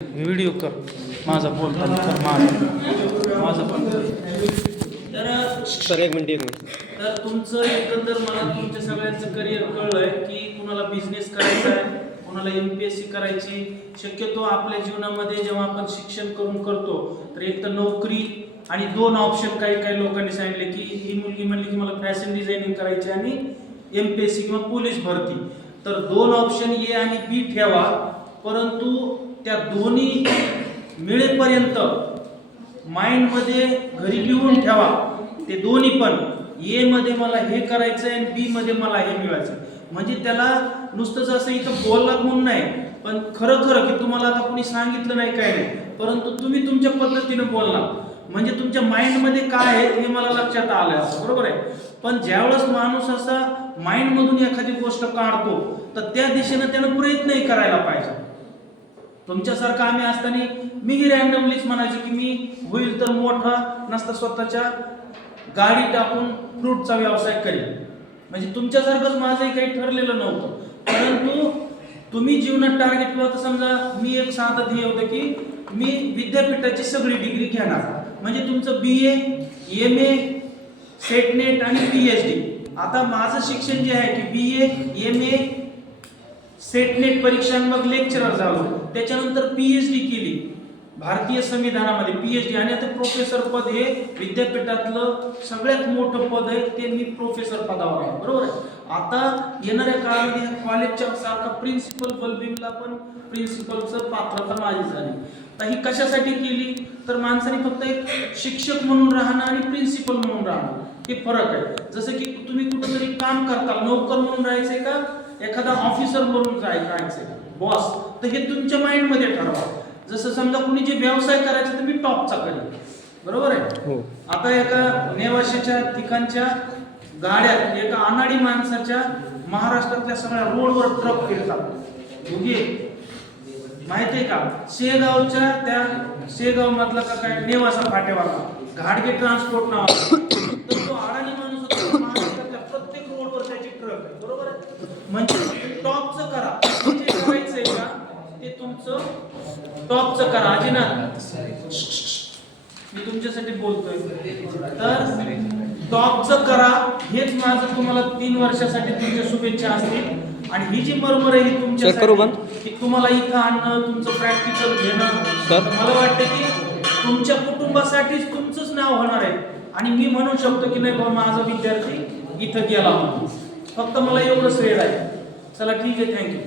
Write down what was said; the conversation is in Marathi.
व्हिडिओ कर माझा बोलताना कर माझं पण तर सर एक मिनिट तर तुमचं एकंदर मला तुमच्या सगळ्यांचं करिअर कळलंय की कुणाला बिझनेस करायचा आहे, कुणाला MPSC करायची. शक्यतो आपल्या जीवनामध्ये जेव्हा आपण शिक्षण करून करतो तर एक तर नोकरी आणि दोन ऑप्शन काही लोकांनी सांगितले की ही मुलगी म्हणली की मला फॅशन डिझायनिंग करायची आणि MPSC किंवा पोलीस भरती. तर दोन ऑप्शन A आणि B ठेवा, परंतु त्या दोन्ही मिळेपर्यंत माइंडमध्ये घरी लिहून ठेवा. ते दोन्ही पण A मध्ये मला हे करायचं आहे आणि B मध्ये मला हे मिळवायचं. म्हणजे त्याला नुसतंच असं इथं बोललात म्हणून नाही, पण खरं की तुम्हाला आता कोणी सांगितलं नाही काय नाही, परंतु तुम्ही तुमच्या पद्धतीनं बोलणार म्हणजे तुमच्या माइंडमध्ये काय आहे हे मला लक्षात आलं असं, बरोबर आहे. पण ज्यावेळेस माणूस असा माइंडमधून एखादी गोष्ट काढतो तर त्या दिशेनं त्यानं प्रयत्नही करायला पाहिजे. तुमच्यासारखं आम्ही असताना मीही रॅन्डमलीच म्हणायचो की मी होईल तर मोठा नसता स्वतःच्या गाडी टाकून फ्रूटचा व्यवसाय करेन. म्हणजे तुमच्यासारखंच माझंही काही ठरलेलं नव्हतं, परंतु तुम्ही जीवनात टार्गेट ठेवा. तर समजा मी एक साधं ध्येय होतं की मी विद्यापीठाची सगळी डिग्री घेणार. म्हणजे तुमचं BA, MA, सेटनेट आणि PhD. आता माझं शिक्षण जे आहे की BA, MA, सेटनेट परीक्षा मग लेक्चरर झालो, त्याच्यानंतर PhD केली भारतीय संविधानामध्ये PhD, आणि आता प्रोफेसर पद हे विद्यापीठातलं सगळ्यात मोठं पद आहे, ते मी प्रोफेसर पदावर आहे, बरोबर आहे. आता येणाऱ्या काळामध्ये कॉलेजच्या सारखा प्रिन्सिपल बलबीमला पण प्रिन्सिपलचं पात्रता माझी झाली. तर ही कशासाठी केली तर माणसाने फक्त एक शिक्षक म्हणून राहणं आणि प्रिन्सिपल म्हणून राहणं हे फरक आहे. जसं की तुम्ही कुठंतरी काम करता, नोकर म्हणून राहायचंय का एखादा ऑफिसर म्हणून राहायचंय बॉस, तर हे तुमच्या माइंडमध्ये ठरवा. जसं समजा कुणी जे व्यवसाय करायचा तर मी टॉपचा करेन, बरोबर आहे. आता एका नेवाशाच्या ठिकाणच्या गाड्यात एका अनाडी माणसाच्या महाराष्ट्रातल्या सगळ्या रोडवर ट्रक फिरतात, माहितीये का. शेगावच्या त्या शेगाव मधला का काय नेवासा फाट्यावरला घाडगे ट्रान्सपोर्ट नाव, तर तो अडाणी माणूस होता. महाराष्ट्रातल्या प्रत्येक रोडवर त्याची ट्रक आहे, बरोबर आहे. म्हणजे टॉपचं करा, जे करायचंय का ते तुमचं टॉपचं करा. अजिनाथ मी तुमच्यासाठी बोलतोय, तर टॉपचं करा. हेच माझं तुम्हाला 3 वर्षासाठी तुमच्या शुभेच्छा असतील. आणि ही जी मरमर आहे ही तुमच्यासाठी की तुम्हाला इथं आणणं, तुमचं प्रॅक्टिकल घेणं, मला वाटतं की तुमच्या कुटुंबासाठीच तुमचंच नाव होणार आहे. आणि मी म्हणू शकतो की नाही बाबा माझा विद्यार्थी इथं गेला म्हणून, फक्त मला एवढं श्रेय आहे. चला ठीक आहे, थँक्यू.